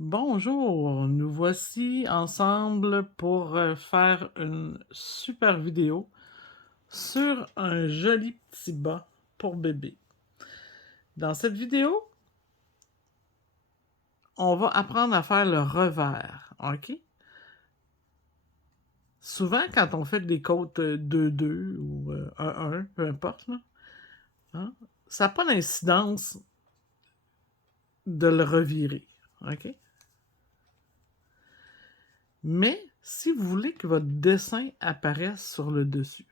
Bonjour, nous voici ensemble pour faire une super vidéo sur un joli petit bas pour bébé. Dans cette vidéo, on va apprendre à faire le revers, ok? Souvent, quand on fait des côtes 2-2 ou 1-1, peu importe, là, hein, ça n'a pas d'incidence de le revirer, ok? Mais si vous voulez que votre dessin apparaisse sur le dessus,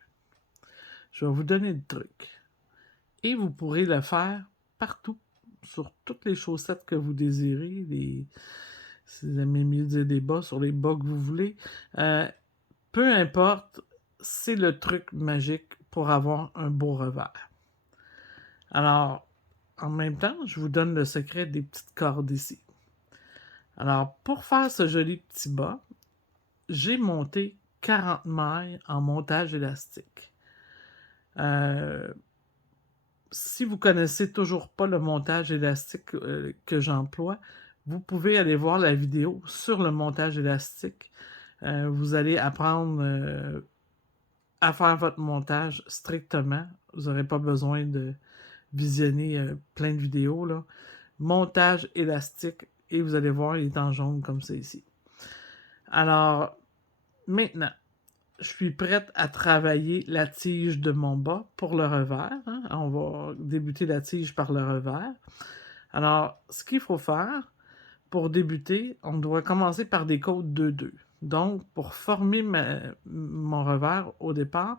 je vais vous donner le truc. Et vous pourrez le faire partout, sur toutes les chaussettes que vous désirez, si vous aimez mieux dire des bas, sur les bas que vous voulez. Euh, Peu importe, c'est le truc magique pour avoir un beau revers. Alors, en même temps, je vous donne le secret des petites cordes ici. Alors, pour faire ce joli petit bas, j'ai monté 40 mailles en montage élastique. Si vous connaissez toujours pas le montage élastique que j'emploie, vous pouvez aller voir la vidéo sur le montage élastique. Vous allez apprendre à faire votre montage strictement. Vous n'aurez pas besoin de visionner plein de vidéos, là. Montage élastique, et vous allez voir, il est en jaune comme c'est ici. Alors, maintenant, je suis prête à travailler la tige de mon bas pour le revers, hein. On va débuter la tige par le revers. Alors, ce qu'il faut faire pour débuter, on doit commencer par des côtes 2-2. Donc, pour former mon revers au départ,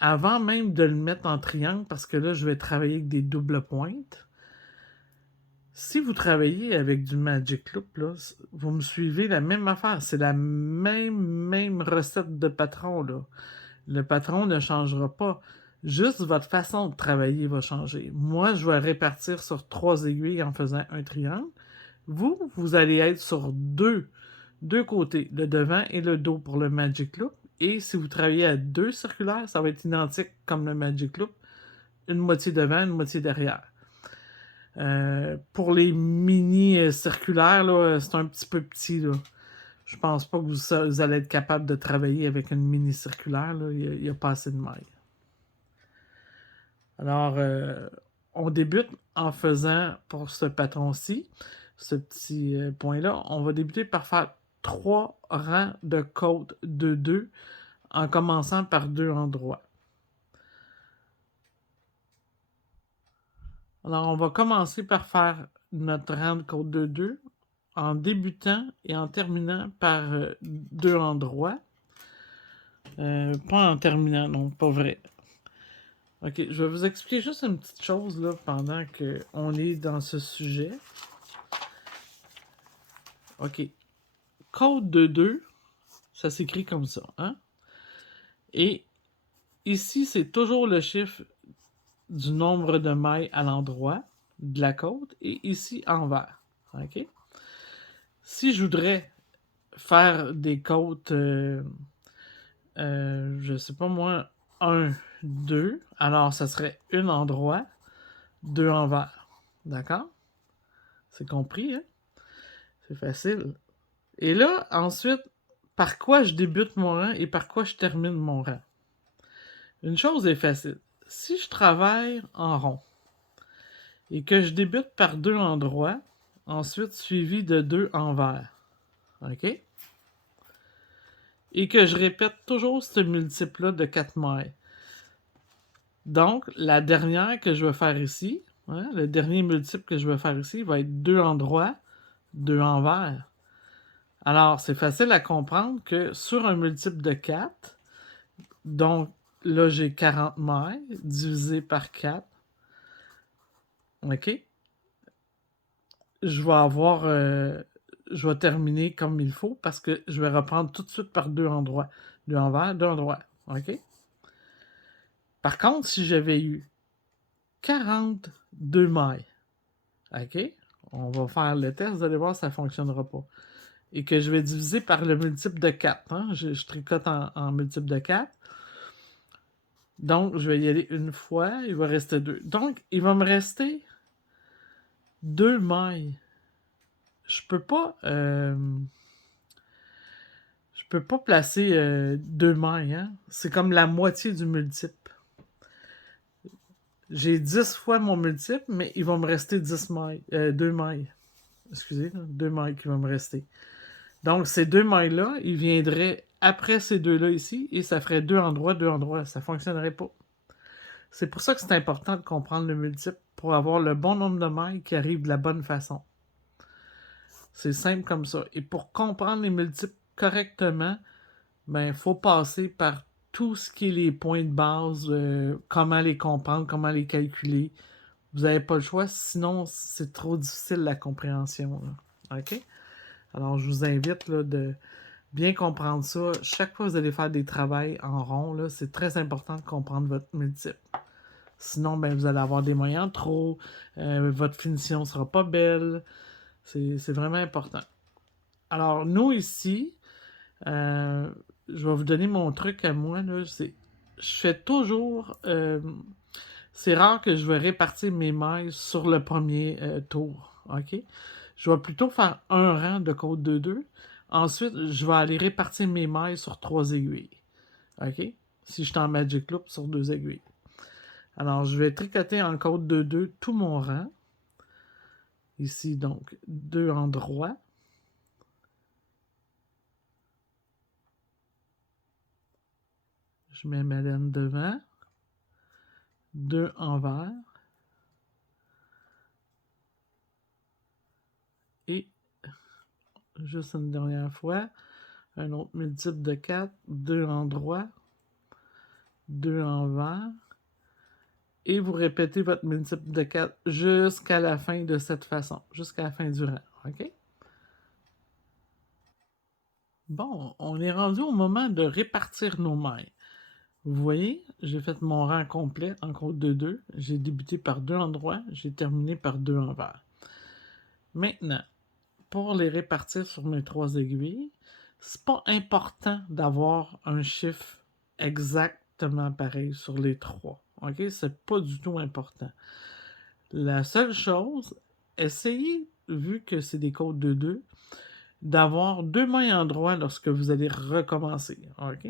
avant même de le mettre en triangle, parce que là, je vais travailler avec des doubles pointes. Si vous travaillez avec du Magic Loop, là, vous me suivez la même affaire. C'est la même recette de patron, là. Le patron ne changera pas. Juste votre façon de travailler va changer. Moi, je vais répartir sur 3 aiguilles en faisant un triangle. Vous allez être sur deux côtés, le devant et le dos pour le Magic Loop. Et si vous travaillez à 2 circulaires, ça va être identique comme le Magic Loop. Une moitié devant, une moitié derrière. Pour les mini circulaires, là, c'est un petit peu petit. Là. Je pense pas que vous allez être capable de travailler avec une mini circulaire. Là. Il n'y a pas assez de mailles. Alors, on débute en faisant, pour ce patron-ci, ce petit point-là, on va débuter par faire 3 rangs de côtes de 2 en commençant par 2 endroits. Alors, on va commencer par faire notre rang de côte de 2 en débutant et en terminant par 2 endroits. Pas en terminant, non, pas vrai. Ok, je vais vous expliquer juste une petite chose là pendant qu'on est dans ce sujet. Ok, côte de 2, ça s'écrit comme ça, hein? Et ici, c'est toujours le chiffre du nombre de mailles à l'endroit de la côte et ici en vert. Ok? Si je voudrais faire des côtes, je sais pas moi, 1, 2, alors ça serait une en droit, 2 en vert. D'accord? C'est compris, hein? C'est facile. Et là, ensuite, par quoi je débute mon rang et par quoi je termine mon rang? Une chose est facile. Si je travaille en rond et que je débute par 2 en droit, ensuite suivi de 2 en vert, ok? Et que je répète toujours ce multiple-là de 4 mailles. Donc, la dernière que je vais faire ici, hein, le dernier multiple que je vais faire ici, va être 2 en droit, 2 en vert. Alors, c'est facile à comprendre que sur un multiple de 4, donc là, j'ai 40 mailles divisé par 4. OK? Je vais avoir. Je vais terminer comme il faut parce que je vais reprendre tout de suite par 2 en droit. 2 en vert, 2 en droit. OK? Par contre, si j'avais eu 42 mailles, OK? On va faire le test, vous allez voir, ça ne fonctionnera pas. Et que je vais diviser par le multiple de 4. Hein? Je tricote en multiple de 4. Donc, je vais y aller une fois, il va rester 2. Donc, il va me rester 2 mailles je peux pas... je peux pas placer 2 mailles, hein? C'est comme la moitié du multiple. J'ai 10 fois mon multiple, mais il va me rester 10 mailles. 2 mailles. Excusez, 2 mailles qui vont me rester. Donc, ces 2 mailles-là, ils viendraient après ces deux-là ici, et ça ferait 2 endroits, 2 endroits. Ça fonctionnerait pas. C'est pour ça que c'est important de comprendre le multiple, pour avoir le bon nombre de mailles qui arrivent de la bonne façon. C'est simple comme ça. Et pour comprendre les multiples correctement, ben, il faut passer par tout ce qui est les points de base, comment les comprendre, comment les calculer. Vous n'avez pas le choix, sinon c'est trop difficile la compréhension. Là. OK? Alors, je vous invite là, de bien comprendre ça. Chaque fois que vous allez faire des travaux en rond, là, c'est très important de comprendre votre multiple. Sinon, ben, vous allez avoir des moyens trop, votre finition ne sera pas belle. C'est vraiment important. Alors, nous ici, je vais vous donner mon truc à moi. Là, je fais toujours... c'est rare que je vais répartir mes mailles sur le premier tour. OK? Je vais plutôt faire un rang de côte de 2. Ensuite, je vais aller répartir mes mailles sur 3 aiguilles. OK? Si je suis en Magic Loop sur 2 aiguilles. Alors, je vais tricoter en côte de 2 tout mon rang. Ici, donc, 2 en droit. Je mets ma laine devant. 2 en vert. Et, juste une dernière fois, un autre multiple de 4. 2 en droit. 2 en vert. Et vous répétez votre multiple de 4 jusqu'à la fin de cette façon, jusqu'à la fin du rang. OK? Bon, on est rendu au moment de répartir nos mailles. Vous voyez, j'ai fait mon rang complet en côte de 2. J'ai débuté par 2 en droit, j'ai terminé par 2 en vert. Maintenant, pour les répartir sur mes 3 aiguilles, c'est pas important d'avoir un chiffre exactement pareil sur les 3. OK? C'est pas du tout important. La seule chose, essayez, vu que c'est des côtes de 2, d'avoir 2 mailles en droit lorsque vous allez recommencer. OK?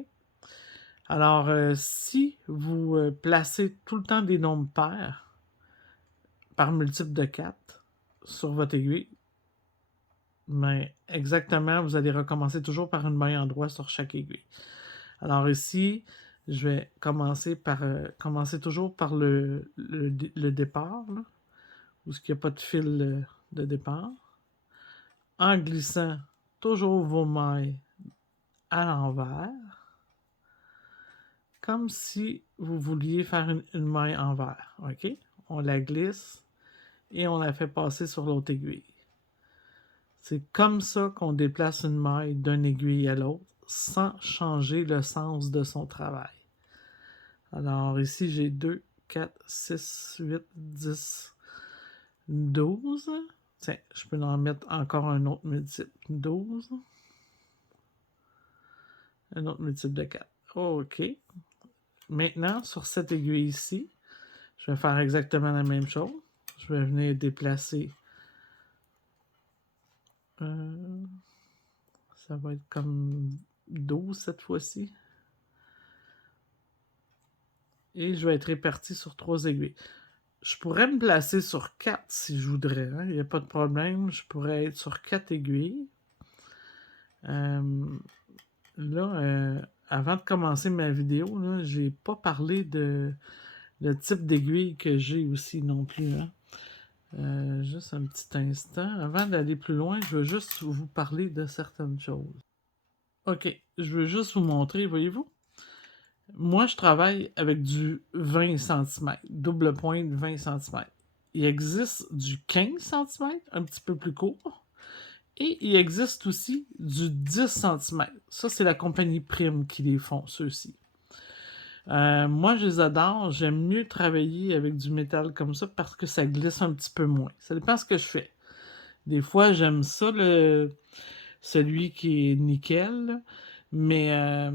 Alors, si vous placez tout le temps des nombres pairs par multiple de 4 sur votre aiguille, mais exactement, vous allez recommencer toujours par une maille en droit sur chaque aiguille. Alors ici, je vais commencer toujours par le départ, là, où il n'y a pas de fil de départ, en glissant toujours vos mailles à l'envers, comme si vous vouliez faire une maille envers. OK? On la glisse et on la fait passer sur l'autre aiguille. C'est comme ça qu'on déplace une maille d'une aiguille à l'autre sans changer le sens de son travail. Alors ici, j'ai 2, 4, 6, 8, 10, 12. Tiens, je peux en mettre encore un autre multiple. 12. Un autre multiple de 4. OK. Maintenant, sur cette aiguille ici, je vais faire exactement la même chose. Je vais venir déplacer. Ça va être comme 12 cette fois-ci. Et je vais être réparti sur 3 aiguilles. Je pourrais me placer sur 4 si je voudrais. Hein? Il n'y a pas de problème. Je pourrais être sur 4 aiguilles. Là, avant de commencer ma vidéo, je n'ai pas parlé de le type d'aiguille que j'ai aussi non plus. Hein? Juste un petit instant. Avant d'aller plus loin, je veux juste vous parler de certaines choses. OK, je veux juste vous montrer, voyez-vous? Moi, je travaille avec du 20 cm, double pointe 20 cm. Il existe du 15 cm, un petit peu plus court. Et il existe aussi du 10 cm. Ça, c'est la compagnie Prime qui les font, ceux-ci. Moi, je les adore. J'aime mieux travailler avec du métal comme ça parce que ça glisse un petit peu moins. Ça dépend de ce que je fais. Des fois, j'aime ça, celui qui est nickel, mais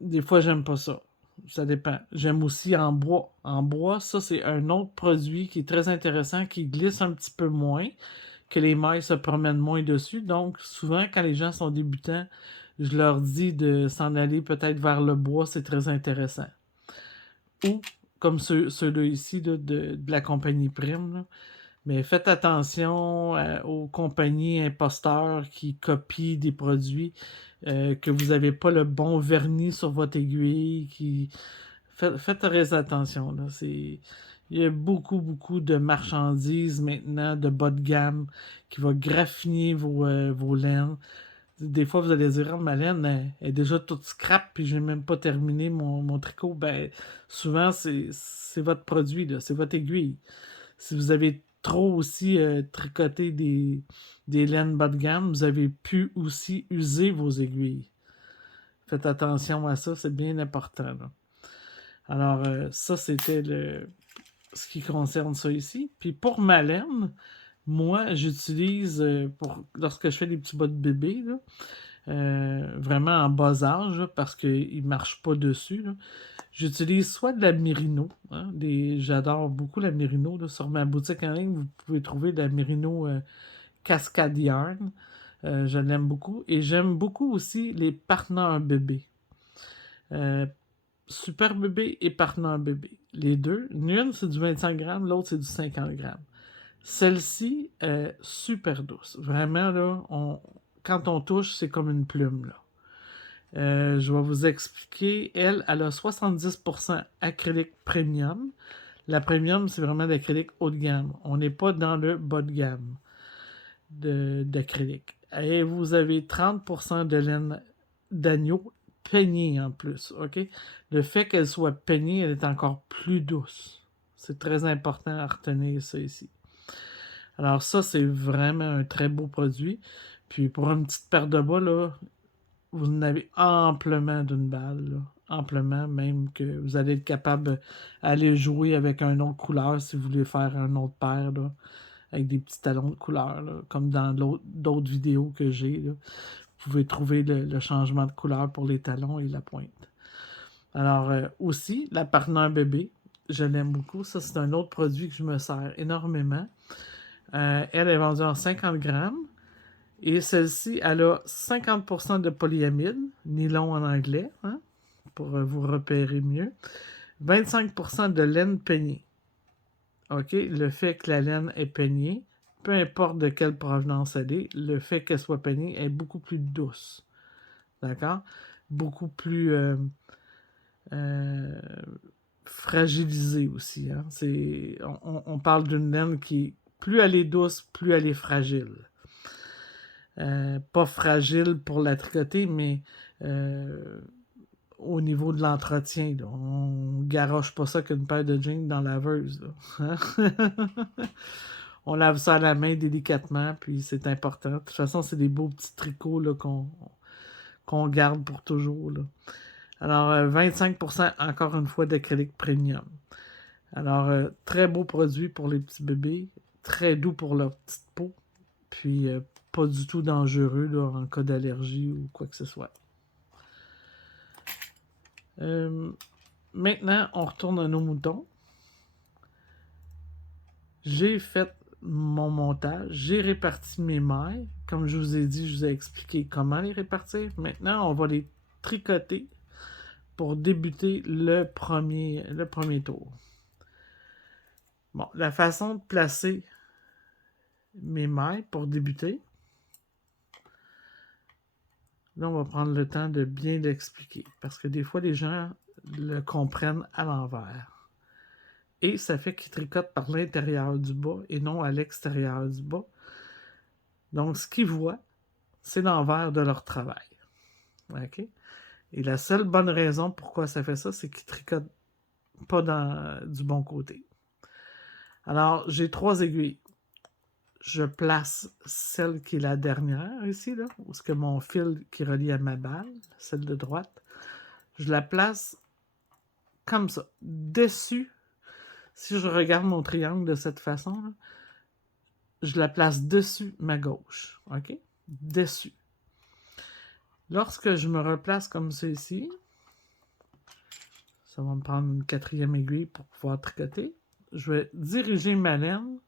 des fois, j'aime pas ça. Ça dépend. J'aime aussi en bois. En bois, ça, c'est un autre produit qui est très intéressant, qui glisse un petit peu moins, que les mailles se promènent moins dessus. Donc, souvent, quand les gens sont débutants, je leur dis de s'en aller peut-être vers le bois, c'est très intéressant. Ou, comme ceux-là ici, là, de la compagnie Prime, là. Mais faites attention aux compagnies imposteurs qui copient des produits, que vous n'avez pas le bon vernis sur votre aiguille. Faites très attention. Là. Il y a beaucoup, beaucoup de marchandises maintenant de bas de gamme qui va graffiner vos laines. Des fois, vous allez dire, ah, ma laine est déjà toute scrap, puis j'ai même pas terminé mon tricot. Ben, souvent, c'est votre produit, là, c'est votre aiguille. Si vous avez trop aussi tricoté des laines bas de gamme, vous avez pu aussi user vos aiguilles. Faites attention à ça, c'est bien important. Là. Alors, ça, c'était ce qui concerne ça ici. Puis pour ma laine, moi, j'utilise, lorsque je fais des petits bas de bébé, là, vraiment en bas âge, là, parce qu'ils ne marchent pas dessus, là, j'utilise soit de la Merino. Hein, j'adore beaucoup la Merino. Là, sur ma boutique en ligne, vous pouvez trouver de la Merino Cascade Yarn. Je l'aime beaucoup. Et j'aime beaucoup aussi les partenaires bébés. Super bébé et partenaire bébé. Les deux. L'une, c'est du 25 grammes, l'autre, c'est du 50 grammes. Celle-ci est super douce. Vraiment, là, quand on touche, c'est comme une plume. Là. Je vais vous expliquer. Elle a 70% acrylique premium. La premium, c'est vraiment l'acrylique haut de gamme. On n'est pas dans le bas de gamme d'acrylique. Et vous avez 30% de laine d'agneau peignée en plus. OK? Le fait qu'elle soit peignée, elle est encore plus douce. C'est très important à retenir ça ici. Alors ça, c'est vraiment un très beau produit. Puis pour une petite paire de bas, là, vous en avez amplement d'une balle. Là. Amplement, même que vous allez être capable d'aller jouer avec une autre couleur si vous voulez faire un autre paire, là, avec des petits talons de couleur, là, comme dans d'autres vidéos que j'ai. Là. Vous pouvez trouver le changement de couleur pour les talons et la pointe. Alors, aussi, la partenaire bébé, je l'aime beaucoup. Ça, c'est un autre produit que je me sers énormément. Elle est vendue en 50 grammes. Et celle-ci, elle a 50% de polyamide, nylon en anglais, hein, pour vous repérer mieux. 25% de laine peignée. OK? Le fait que la laine est peignée, peu importe de quelle provenance elle est, le fait qu'elle soit peignée est beaucoup plus douce. D'accord? Beaucoup plus euh, fragilisée aussi. Hein? On parle d'une laine qui, plus elle est douce, plus elle est fragile. Pas fragile pour la tricoter, mais au niveau de l'entretien. Là. On garoche pas ça qu'une paire de jeans dans la laveuse. Là. On lave ça à la main délicatement, puis c'est important. De toute façon, c'est des beaux petits tricots là, qu'on garde pour toujours. Là. Alors, 25% encore une fois d'acrylique premium. Alors, très beau produit pour les petits bébés, très doux pour leur petite peau, puis pas du tout dangereux là, en cas d'allergie ou quoi que ce soit. Maintenant, on retourne à nos moutons. J'ai fait mon montage, j'ai réparti mes mailles. Comme je vous ai dit, je vous ai expliqué comment les répartir. Maintenant, on va les tricoter pour débuter le premier tour. Bon, la façon de placer mes mailles pour débuter, là, on va prendre le temps de bien l'expliquer. Parce que des fois, les gens le comprennent à l'envers. Et ça fait qu'ils tricotent par l'intérieur du bas et non à l'extérieur du bas. Donc, ce qu'ils voient, c'est l'envers de leur travail. OK? Et la seule bonne raison pourquoi ça fait ça, c'est qu'ils tricotent pas du bon côté. Alors, j'ai 3 aiguilles. Je place celle qui est la dernière ici, là, où est-ce que mon fil qui relie à ma balle, celle de droite, je la place comme ça, dessus. Si je regarde mon triangle de cette façon, là, je la place dessus ma gauche. OK? Dessus. Lorsque je me replace comme ceci, ça va me prendre une 4e aiguille pour pouvoir tricoter. Je vais diriger ma laine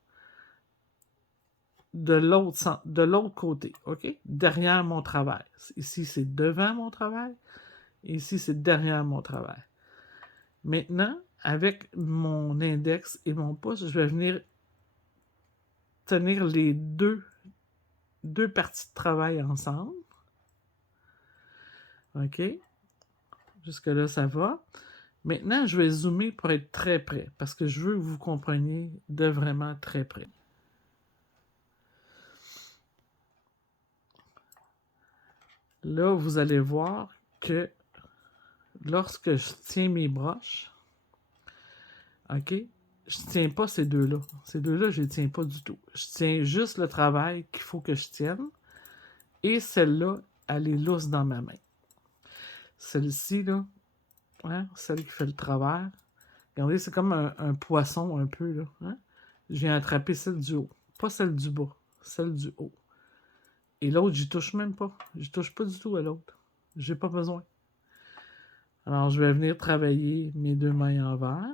de l'autre côté, OK? Derrière mon travail. Ici, c'est devant mon travail. Ici, c'est derrière mon travail. Maintenant, avec mon index et mon pouce, je vais venir tenir les deux parties de travail ensemble. OK? Jusque-là, ça va. Maintenant, je vais zoomer pour être très près, parce que je veux que vous compreniez de vraiment très près. Là, vous allez voir que lorsque je tiens mes broches, OK, je ne tiens pas ces deux-là. Ces deux-là, je ne les tiens pas du tout. Je tiens juste le travail qu'il faut que je tienne. Et celle-là, elle est lousse dans ma main. Celle-ci, là, hein, celle qui fait le travers. Regardez, c'est comme un poisson un peu, là. Hein? Je viens attraper celle du haut. Pas celle du bas, celle du haut. Et l'autre, j'y touche même pas. Je touche pas du tout à l'autre. J'ai pas besoin. Alors, je vais venir travailler mes deux mailles envers.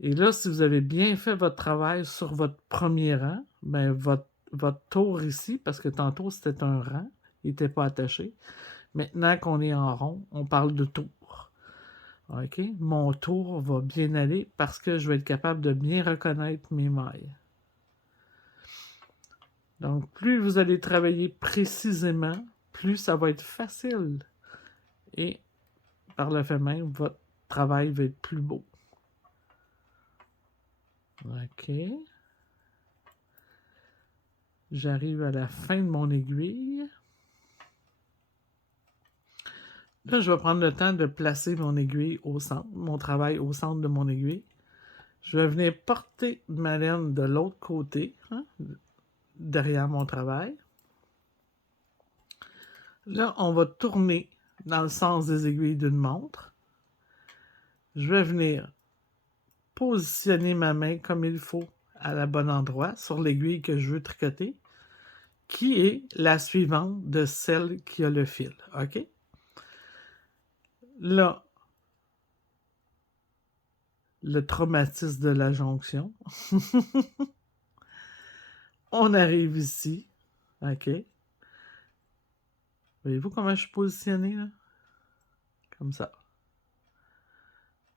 Et là, si vous avez bien fait votre travail sur votre premier rang, ben votre tour ici, parce que tantôt c'était un rang, il n'était pas attaché. Maintenant qu'on est en rond, on parle de tour. OK? Mon tour va bien aller parce que je vais être capable de bien reconnaître mes mailles. Donc, plus vous allez travailler précisément, plus ça va être facile. Et par le fait même, votre travail va être plus beau. OK. J'arrive à la fin de mon aiguille. Là, je vais prendre le temps de placer mon aiguille au centre, mon travail au centre de mon aiguille. Je vais venir porter ma laine de l'autre côté, hein, derrière mon travail. Là, on va tourner dans le sens des aiguilles d'une montre. Je vais venir positionner ma main comme il faut à la bonne endroit sur l'aiguille que je veux tricoter, qui est la suivante de celle qui a le fil. OK? Là, le traumatisme de la jonction. On arrive ici. OK? Voyez-vous comment je suis positionné, là? Comme ça.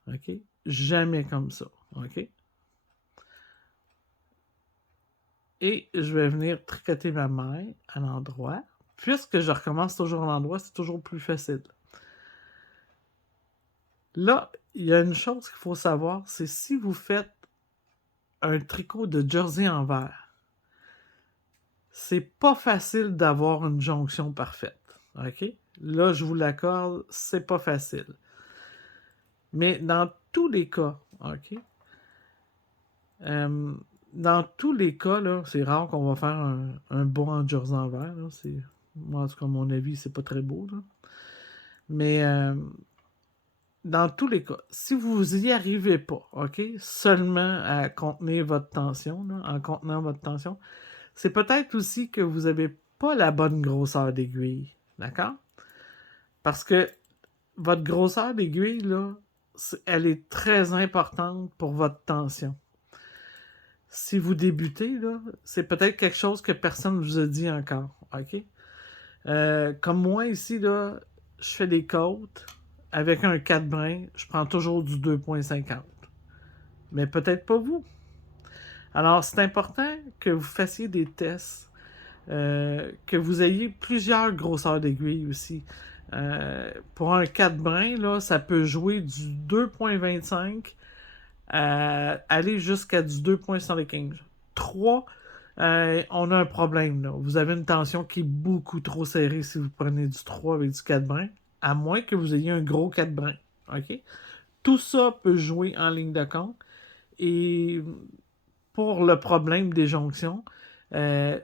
OK? Jamais comme ça. OK? Et je vais venir tricoter ma main à l'endroit. Puisque je recommence toujours à l'endroit, c'est toujours plus facile. Là, il y a une chose qu'il faut savoir, c'est si vous faites un tricot de jersey en vert, c'est pas facile d'avoir une jonction parfaite. OK? Là, je vous l'accorde, c'est pas facile. Mais dans tous les cas, OK? Dans tous les cas, là, c'est rare qu'on va faire un bas en jersey en vert. Là, moi, en tout cas, à mon avis, c'est pas très beau. Là. Mais dans tous les cas, si vous y arrivez pas, OK, seulement à contenir votre tension, là, en contenant votre tension, c'est peut-être aussi que vous n'avez pas la bonne grosseur d'aiguille. D'accord? Parce que votre grosseur d'aiguille, là, elle est très importante pour votre tension. Si vous débutez, là, c'est peut-être quelque chose que personne ne vous a dit encore. OK? Comme moi ici, là, je fais des côtes avec un 4 brins, je prends toujours du 2,50. Mais peut-être pas vous. Alors, c'est important que vous fassiez des tests, que vous ayez plusieurs grosseurs d'aiguille aussi. Pour un 4 brins, là, ça peut jouer du 2,25 à aller jusqu'à du 2,75. 3, on a un problème. Là. Vous avez une tension qui est beaucoup trop serrée si vous prenez du 3 avec du 4 brins, à moins que vous ayez un gros 4 brins. OK? Tout ça peut jouer en ligne de compte. Et pour le problème des jonctions,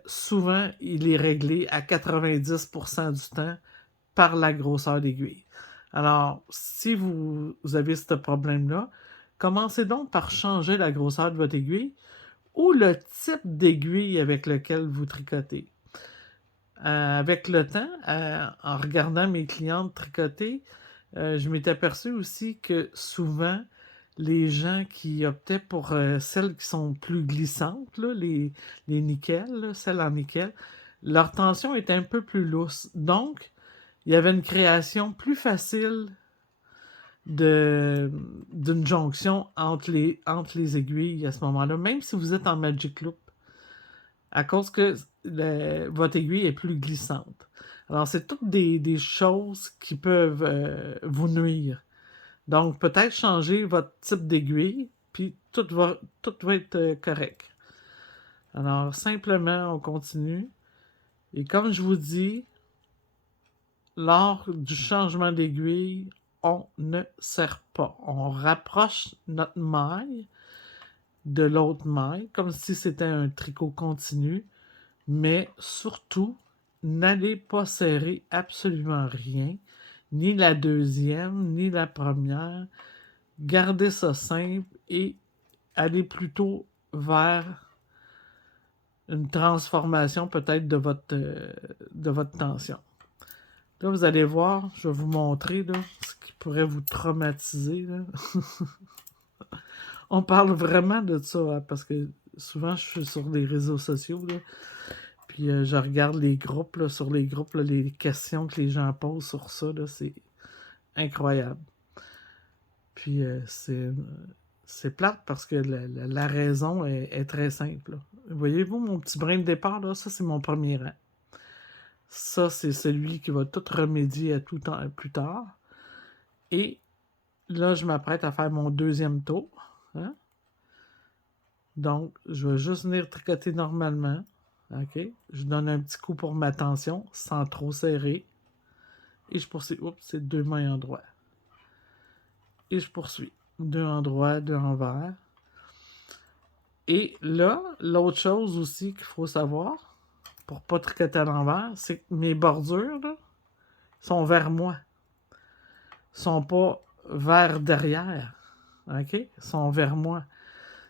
souvent, il est réglé à 90% du temps par la grosseur d'aiguille. Alors, si vous avez ce problème-là, commencez donc par changer la grosseur de votre aiguille ou le type d'aiguille avec lequel vous tricotez. Avec le temps, en regardant mes clientes tricoter, je m'étais aperçu aussi que souvent, les gens qui optaient pour celles qui sont plus glissantes, là, les nickels, là, celles en nickel, leur tension est un peu plus lousse. Donc, il y avait une création plus facile de d'une jonction entre les aiguilles à ce moment-là, même si vous êtes en Magic Loop, à cause que votre aiguille est plus glissante. Alors, c'est toutes des choses qui peuvent vous nuire. Donc, peut-être changer votre type d'aiguille, puis tout va être correct. Alors, simplement, on continue. Et comme je vous dis, lors du changement d'aiguille, on ne serre pas. On rapproche notre maille de l'autre maille, comme si c'était un tricot continu, mais surtout, n'allez pas serrer absolument rien, ni la deuxième, ni la première. Gardez ça simple et allez plutôt vers une transformation peut-être de votre tension. Là, vous allez voir, je vais vous montrer là, ce qui pourrait vous traumatiser. Là. On parle vraiment de ça, hein, parce que souvent, je suis sur les réseaux sociaux, là, puis je regarde les groupes, là, sur les groupes, là, les questions que les gens posent sur ça, là, c'est incroyable. Puis c'est plate parce que la raison est très simple. Là. Voyez-vous mon petit brin de départ, là? Ça, c'est mon premier rang. Ça, c'est celui qui va tout remédier à tout temps plus tard. Et là, je m'apprête à faire mon deuxième tour. Hein? Donc, je vais juste venir tricoter normalement. OK? Je donne un petit coup pour ma tension, sans trop serrer. Et je poursuis. Oups, c'est deux mains en droit. Et je poursuis. Deux en droit, deux en vert. Et là, l'autre chose aussi qu'il faut savoir, pour pas tricoter à l'envers, c'est que mes bordures là, sont vers moi. Sont pas vers derrière. OK? Sont vers moi.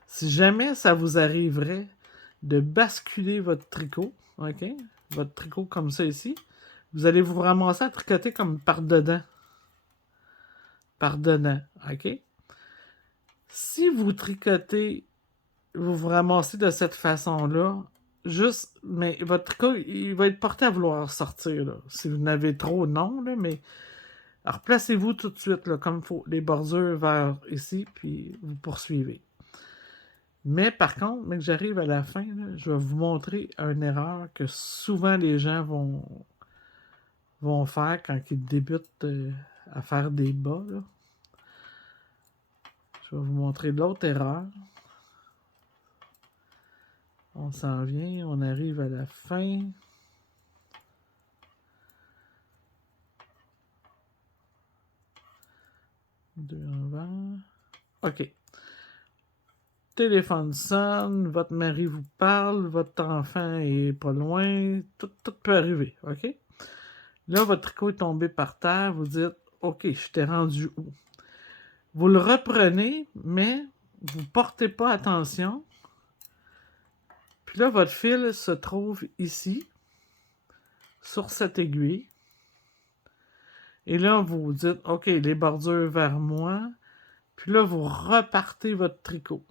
Si jamais ça vous arriverait de basculer votre tricot, OK? Votre tricot comme ça ici, vous allez vous ramasser à tricoter comme par dedans. Par dedans. OK? Si vous tricotez, vous vous ramassez de cette façon-là, juste, mais votre tricot, il va être porté à vouloir sortir, là. Si vous n'avez trop, non, là, mais alors placez-vous tout de suite, là, comme il faut, les bordures vers ici, puis vous poursuivez. Mais par contre, mais que j'arrive à la fin, là, je vais vous montrer une erreur que souvent les gens vont faire quand ils débutent à faire des bas. Là. Je vais vous montrer l'autre erreur. On s'en vient, on arrive à la fin. Deux en vert. OK. Téléphone sonne, votre mari vous parle, votre enfant est pas loin, tout peut arriver, OK? Là, votre tricot est tombé par terre, vous dites, OK, je t'ai rendu où? Vous le reprenez, mais vous portez pas attention. Puis là, votre fil se trouve ici, sur cette aiguille. Et là, vous vous dites, OK, les bordures vers moi. Puis là, vous repartez votre tricot.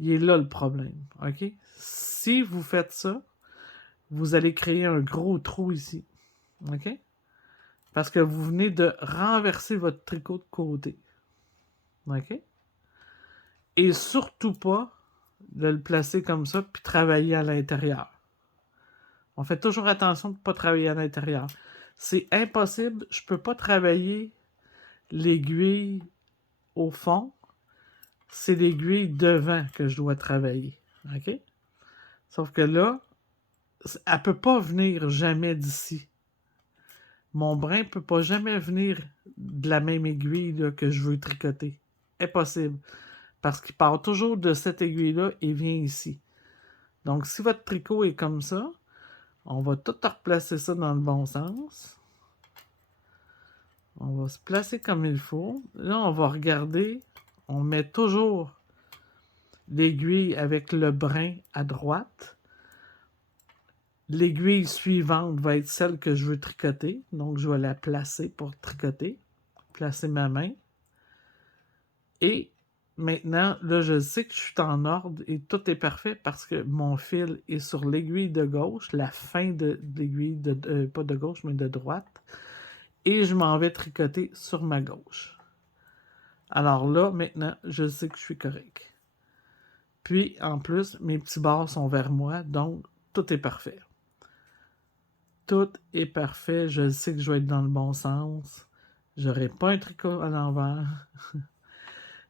Il est là le problème, OK? Si vous faites ça, vous allez créer un gros trou ici, OK? Parce que vous venez de renverser votre tricot de côté, OK? Et surtout pas de le placer comme ça puis travailler à l'intérieur. On fait toujours attention de ne pas travailler à l'intérieur. C'est impossible, je ne peux pas travailler l'aiguille au fond. C'est l'aiguille devant que je dois travailler, OK? Sauf que là, elle ne peut pas venir jamais d'ici. Mon brin ne peut pas jamais venir de la même aiguille là, que je veux tricoter. Impossible. Parce qu'il part toujours de cette aiguille-là et vient ici. Donc, si votre tricot est comme ça, on va tout replacer ça dans le bon sens. On va se placer comme il faut. Là, on va regarder. On met toujours l'aiguille avec le brin à droite. L'aiguille suivante va être celle que je veux tricoter. Donc, je vais la placer pour tricoter. Placer ma main. Et maintenant, là, je sais que je suis en ordre et tout est parfait parce que mon fil est sur l'aiguille de gauche, la fin de l'aiguille, pas de gauche, mais de droite. Et je m'en vais tricoter sur ma gauche. Alors là, maintenant, je sais que je suis correct. Puis, en plus, mes petits bords sont vers moi, donc tout est parfait. Tout est parfait. Je sais que je vais être dans le bon sens. J'aurai pas un tricot à l'envers.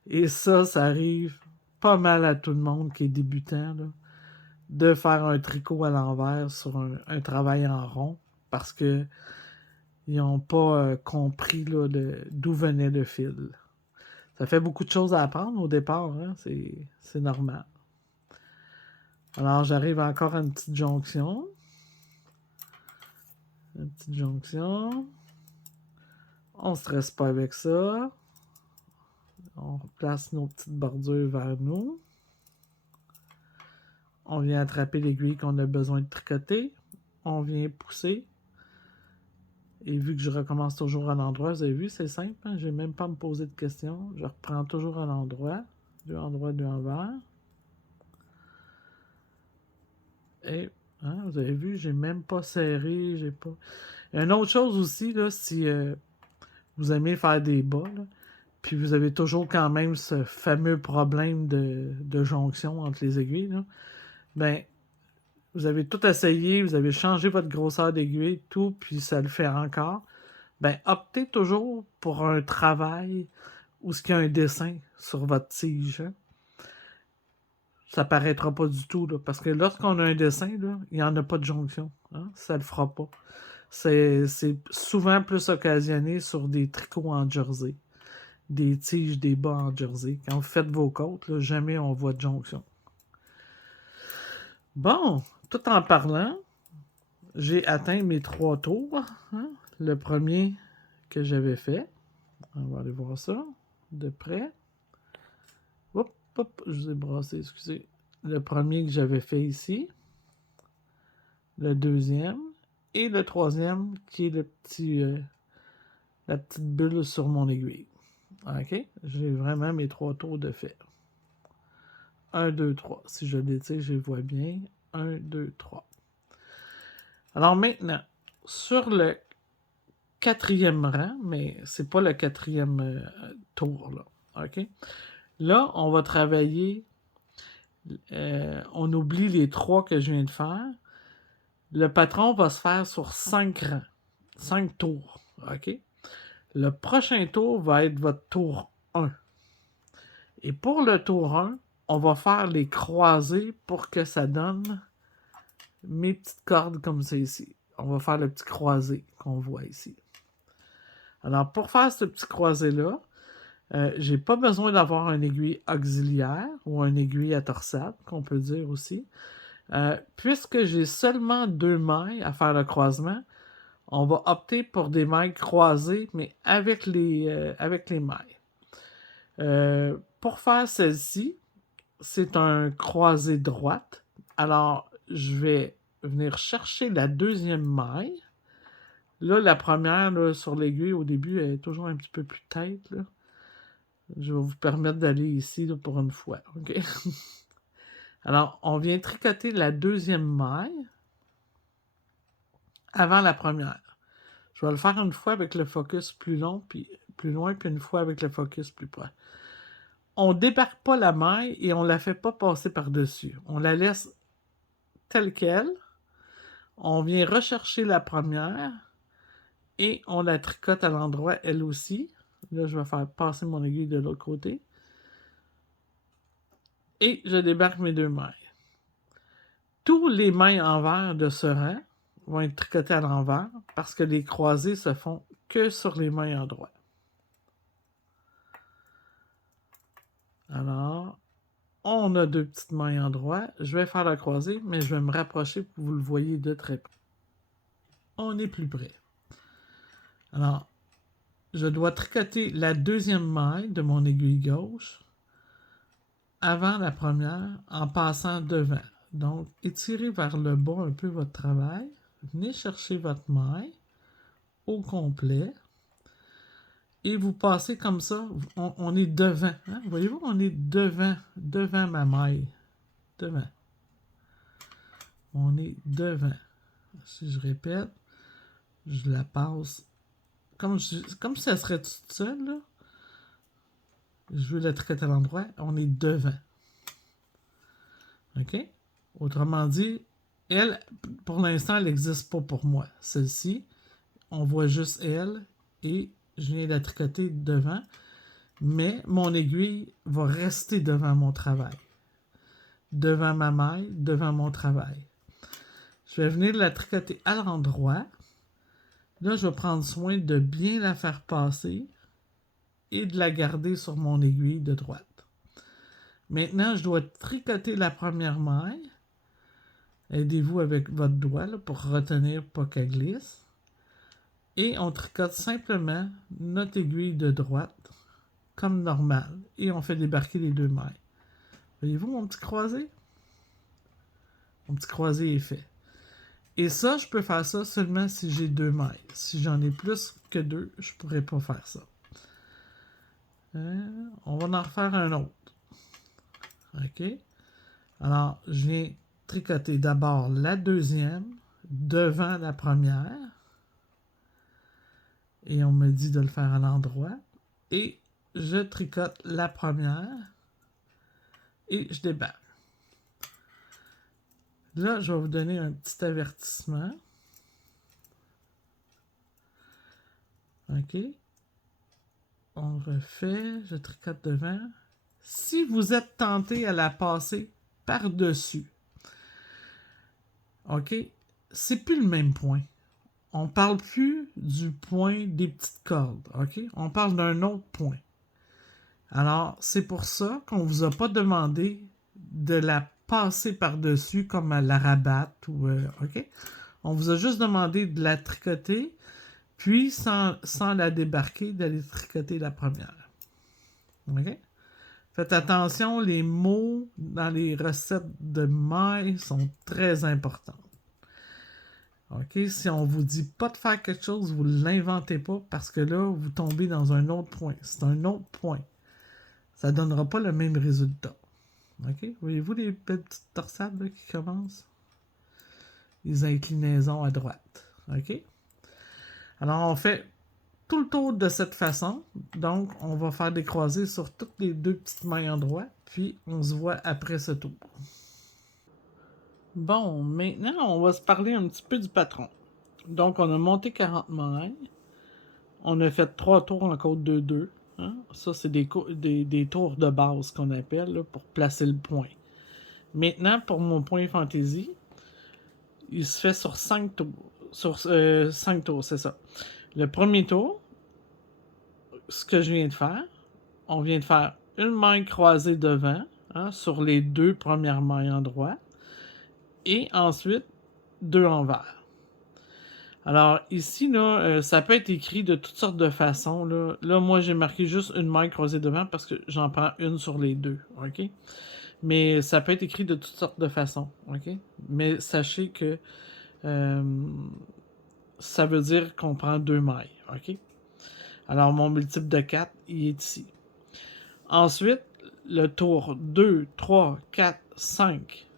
Et ça arrive pas mal à tout le monde qui est débutant, là, de faire un tricot à l'envers sur un travail en rond parce que ils n'ont pas compris d'où venait le fil. Ça fait beaucoup de choses à apprendre au départ, hein? C'est normal. Alors, j'arrive encore à une petite jonction. Une petite jonction. On ne stresse pas avec ça. On place nos petites bordures vers nous. On vient attraper l'aiguille qu'on a besoin de tricoter. On vient pousser. Et vu que je recommence toujours à l'endroit, vous avez vu, c'est simple. Hein? Je n'ai même pas à me poser de questions. Je reprends toujours à l'endroit. Deux endroits, deux envers. Et hein, vous avez vu, j'ai même pas serré. J'ai pas. Une autre chose aussi, là, si vous aimez faire des bas, là, puis vous avez toujours quand même ce fameux problème de jonction entre les aiguilles, là, ben, vous avez tout essayé, vous avez changé votre grosseur d'aiguille, tout, puis ça le fait encore. Ben, optez toujours pour un travail où il y a un dessin sur votre tige. Hein. Ça paraîtra pas du tout, là, parce que lorsqu'on a un dessin, là, il n'y en a pas de jonction. Hein, ça le fera pas. C'est souvent plus occasionné sur des tricots en jersey, des tiges, des bas en jersey. Quand vous faites vos côtes, là, jamais on voit de jonction. Bon, tout en parlant, j'ai atteint mes 3 tours. Hein. Le premier que j'avais fait. On va aller voir ça de près. Hop, hop, je vous ai brassé, excusez. Le premier que j'avais fait ici. Le deuxième. Et le troisième qui est la petite bulle sur mon aiguille. OK? J'ai vraiment mes 3 tours de fait. 1, 2, 3. Si je l'étire, je vois bien. 1, 2, 3. Alors maintenant, sur le 4e rang, mais c'est pas le 4e tour, là. OK? Là, on va travailler. On oublie les 3 que je viens de faire. Le patron va se faire sur 5 rangs. 5 tours. OK? Le prochain tour va être votre tour 1. Et pour le tour 1, on va faire les croisés pour que ça donne mes petites cordes comme ça ici. On va faire le petit croisé qu'on voit ici. Alors, pour faire ce petit croisé-là, j'ai pas besoin d'avoir un aiguille auxiliaire ou un aiguille à torsade, qu'on peut dire aussi. Puisque j'ai seulement 2 mailles à faire le croisement, on va opter pour des mailles croisées, mais avec les mailles. Pour faire celle-ci, c'est un croisé droite. Alors, je vais venir chercher la 2e maille. Là, la première, là, sur l'aiguille, au début, elle est toujours un petit peu plus tête. Là. Je vais vous permettre d'aller ici là, pour une fois. OK? Alors, on vient tricoter la 2e maille avant la première. Je vais le faire une fois avec le focus plus long, puis plus loin, puis une fois avec le focus plus proche. On ne débarque pas la maille et on ne la fait pas passer par-dessus. On la laisse telle qu'elle. On vient rechercher la première et on la tricote à l'endroit, elle aussi. Là, je vais faire passer mon aiguille de l'autre côté. Et je débarque mes 2 mailles. Tous les mailles envers de ce rang vont être tricotées à l'envers parce que les croisés se font que sur les mailles endroits. Alors, on a 2 petites mailles endroits. Je vais faire la croisée, mais je vais me rapprocher pour que vous le voyez de très près. On est plus près. Alors, je dois tricoter la 2e maille de mon aiguille gauche avant la première en passant devant. Donc, étirez vers le bas un peu votre travail. Venez chercher votre maille au complet. Et vous passez comme ça, on est devant. Hein? Voyez-vous, on est devant ma maille. Devant. On est devant. Si je répète, je la passe comme si elle serait toute seule. Là. Je veux la tricoter à l'endroit. On est devant. OK? Autrement dit, elle, pour l'instant, elle n'existe pas pour moi. Celle-ci, on voit juste elle et je viens la tricoter devant. Mais mon aiguille va rester devant mon travail. Devant ma maille, devant mon travail. Je vais venir la tricoter à l'endroit. Là, je vais prendre soin de bien la faire passer et de la garder sur mon aiguille de droite. Maintenant, je dois tricoter la première maille. Aidez-vous avec votre doigt là, pour retenir pas qu'elle glisse. Et on tricote simplement notre aiguille de droite comme normal. Et on fait débarquer les deux mailles. Voyez-vous mon petit croisé? Mon petit croisé est fait. Et ça, je peux faire ça seulement si j'ai deux mailles. Si j'en ai plus que deux, je ne pourrais pas faire ça. On va en refaire un autre. OK? Alors, je viens tricoter d'abord la deuxième devant la première. Et on me dit de le faire à l'endroit. Et je tricote la première. Et je débarque. Là, je vais vous donner un petit avertissement. OK? On refait. Je tricote devant. Si vous êtes tenté à la passer par-dessus, OK? C'est plus le même point. On parle plus du point des petites cordes, OK? On parle d'un autre point. Alors, c'est pour ça qu'on ne vous a pas demandé de la passer par-dessus comme à la rabatte ou OK? On vous a juste demandé de la tricoter, puis sans la débarquer, d'aller tricoter la première. OK? Faites attention, les mots dans les recettes de mailles sont très importants. OK? Si on vous dit pas de faire quelque chose, vous ne l'inventez pas parce que là, vous tombez dans un autre point. C'est un autre point. Ça ne donnera pas le même résultat. OK? Voyez-vous les petites torsades là, qui commencent? Les inclinaisons à droite. OK? Alors, on fait tout le tour de cette façon. Donc, on va faire des croisés sur toutes les deux petites mailles en droit. Puis, on se voit après ce tour. Bon, maintenant, on va se parler un petit peu du patron. Donc, on a monté 40 mailles. On a fait 3 tours en côte 2-2. Hein? Ça, c'est des tours de base qu'on appelle là, pour placer le point. Maintenant, pour mon point fantaisie, il se fait sur 5 tours. Sur 5 tours, c'est ça. Le premier tour, ce que je viens de faire, on vient de faire une maille croisée devant, hein, sur les deux premières mailles en droit, et ensuite 2 envers. Alors, ici, là, ça peut être écrit de toutes sortes de façons. Là moi, j'ai marqué juste une maille croisée devant parce que j'en prends une sur les deux. OK? Mais ça peut être écrit de toutes sortes de façons. OK? Mais sachez que ça veut dire qu'on prend 2 mailles. OK? Alors, mon multiple de 4, il est ici. Ensuite, le tour 2, 3, 4, 5.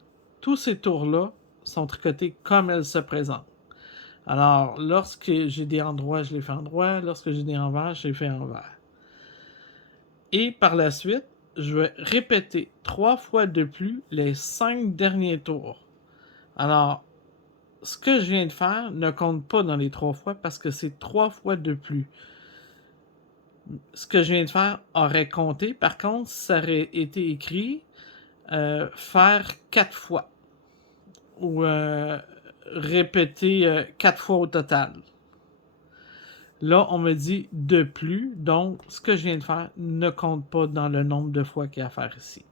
Tous ces tours-là sont tricotés comme elles se présentent. Alors, lorsque j'ai des endroits, je les fais endroit. Lorsque j'ai des envers, je les fais envers. Et par la suite, je vais répéter 3 fois de plus les 5 derniers tours. Alors, ce que je viens de faire ne compte pas dans les 3 fois parce que c'est 3 fois de plus. Ce que je viens de faire aurait compté. Par contre, ça aurait été écrit faire 4 fois. Ou répéter 4 fois au total. Là, on me dit de plus, donc ce que je viens de faire ne compte pas dans le nombre de fois qu'il y a à faire ici.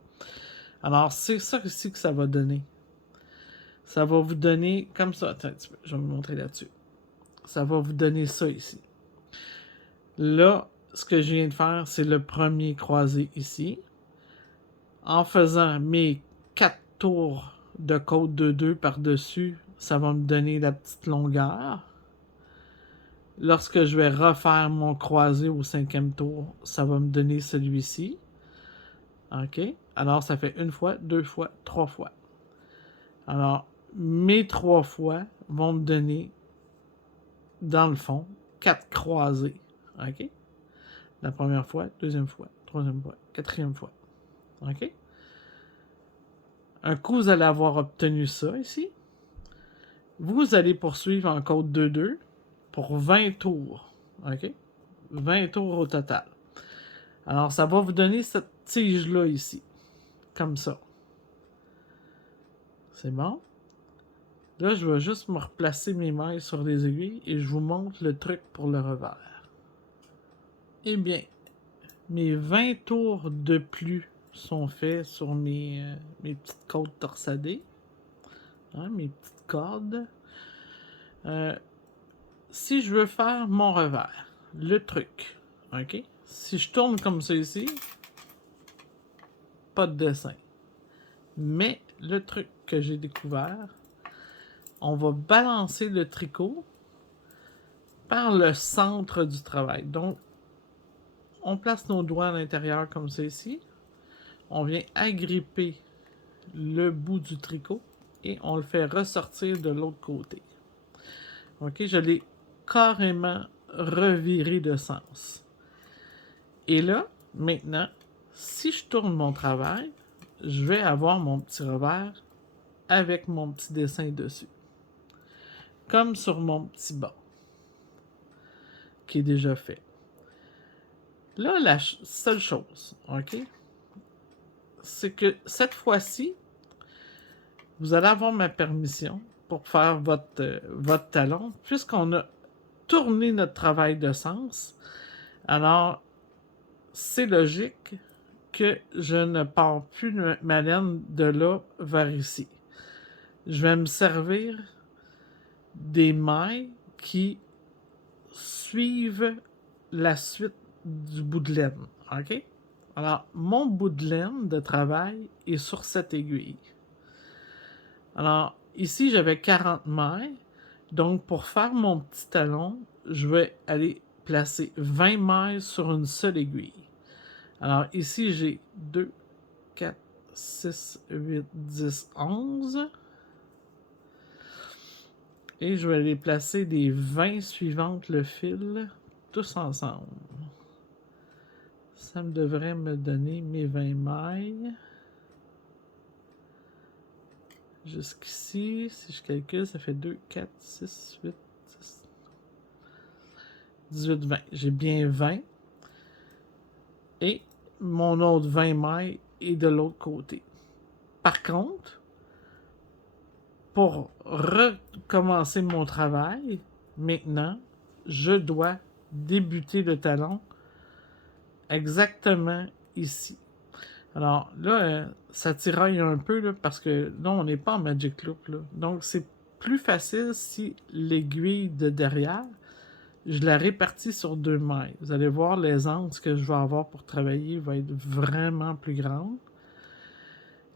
Alors, c'est ça ici que ça va donner. Ça va vous donner comme ça. Attends un petit peu, je vais vous montrer là-dessus. Ça va vous donner ça ici. Là, ce que je viens de faire, c'est le premier croisé ici. En faisant mes 4 tours de côte de 2 par-dessus, ça va me donner la petite longueur. Lorsque je vais refaire mon croisé au 5e tour, ça va me donner celui-ci. OK? Alors, ça fait 1 fois, 2 fois, 3 fois. Alors, mes 3 fois vont me donner, dans le fond, 4 croisés. OK? La première fois, deuxième fois, troisième fois, quatrième fois. OK? Un coup, vous allez avoir obtenu ça ici. Vous allez poursuivre en code 2-2 pour 20 tours. OK? 20 tours au total. Alors, ça va vous donner cette tige-là ici. Comme ça. C'est bon? Là, je vais juste me replacer mes mailles sur les aiguilles et je vous montre le truc pour le revers. Eh bien, mes 20 tours de plus sont faits sur mes petites côtes torsadées. Hein, mes petites cordes. Si je veux faire mon revers, le truc, OK? Si je tourne comme ça ici, pas de dessin. Mais le truc que j'ai découvert, on va balancer le tricot par le centre du travail. Donc, on place nos doigts à l'intérieur comme ça ici. On vient agripper le bout du tricot et on le fait ressortir de l'autre côté. OK, je l'ai carrément reviré de sens. Et là, maintenant, si je tourne mon travail, je vais avoir mon petit revers avec mon petit dessin dessus. Comme sur mon petit bas, qui est déjà fait. Là, la seule chose, OK, c'est que cette fois-ci, vous allez avoir ma permission pour faire votre talon, puisqu'on a tourné notre travail de sens. Alors, c'est logique que je ne pars plus ma laine de là vers ici. Je vais me servir des mailles qui suivent la suite du bout de laine. OK? Alors, mon bout de laine de travail est sur cette aiguille. Alors, ici, j'avais 40 mailles. Donc, pour faire mon petit talon, je vais aller placer 20 mailles sur une seule aiguille. Alors, ici, j'ai 2, 4, 6, 8, 10, 11. Et je vais les placer des 20 suivantes le fil, tous ensemble. Ça me devrait me donner mes 20 mailles. Jusqu'ici, si je calcule, ça fait 2, 4, 6, 8, 10, 18, 20. J'ai bien 20. Et mon autre 20 mailles est de l'autre côté. Par contre, pour recommencer mon travail, maintenant, je dois débuter le talon exactement ici. Alors là, ça tiraille un peu là, parce que là, on n'est pas en Magic Loop. Là. Donc, c'est plus facile si l'aiguille de derrière, je la répartis sur 2 mailles. Vous allez voir, l'aisance que je vais avoir pour travailler va être vraiment plus grande.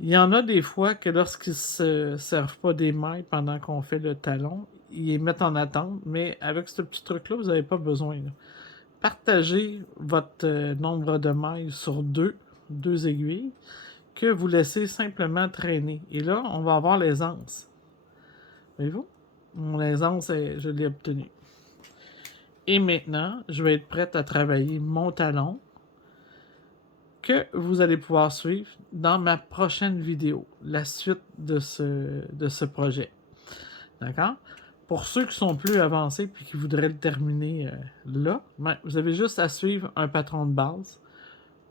Il y en a des fois que lorsqu'ils ne se servent pas des mailles pendant qu'on fait le talon, ils les mettent en attente, mais avec ce petit truc-là, vous n'avez pas besoin. Là. Partagez votre nombre de mailles sur deux aiguilles que vous laissez simplement traîner. Et là, on va avoir l'aisance. Voyez-vous? Mon aisance, je l'ai obtenue. Et maintenant, je vais être prête à travailler mon talon que vous allez pouvoir suivre dans ma prochaine vidéo, la suite de ce projet. D'accord? Pour ceux qui sont plus avancés et qui voudraient le terminer là, ben, vous avez juste à suivre un patron de base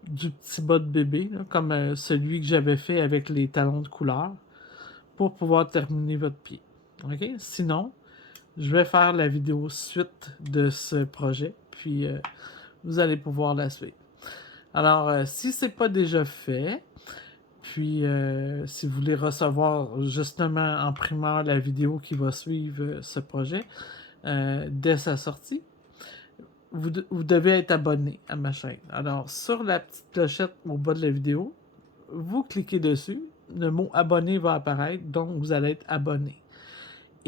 du petit bas de bébé, là, comme celui que j'avais fait avec les talons de couleur, pour pouvoir terminer votre pied. OK? Sinon, je vais faire la vidéo suite de ce projet, puis vous allez pouvoir la suivre. Alors, si ce n'est pas déjà fait, puis si vous voulez recevoir justement en primeur la vidéo qui va suivre ce projet dès sa sortie, vous devez être abonné à ma chaîne. Alors, sur la petite clochette au bas de la vidéo, vous cliquez dessus, le mot abonné va apparaître, donc vous allez être abonné.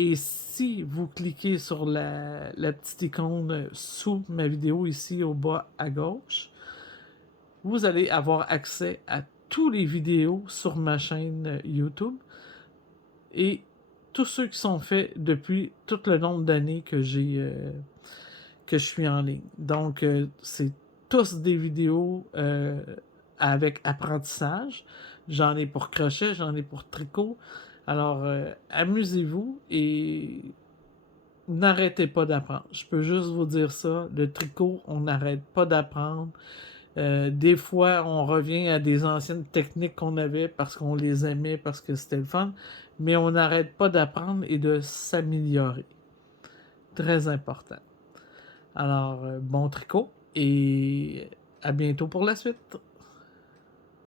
Et si vous cliquez sur la petite icône sous ma vidéo ici au bas à gauche, vous allez avoir accès à tous les vidéos sur ma chaîne YouTube et tous ceux qui sont faits depuis tout le nombre d'années que je suis en ligne. Donc, c'est tous des vidéos avec apprentissage. J'en ai pour crochet, j'en ai pour tricot. Alors, amusez-vous et n'arrêtez pas d'apprendre. Je peux juste vous dire ça. Le tricot, on n'arrête pas d'apprendre. Des fois, on revient à des anciennes techniques qu'on avait parce qu'on les aimait, parce que c'était le fun, mais on n'arrête pas d'apprendre et de s'améliorer. Très important. Alors, bon tricot et à bientôt pour la suite.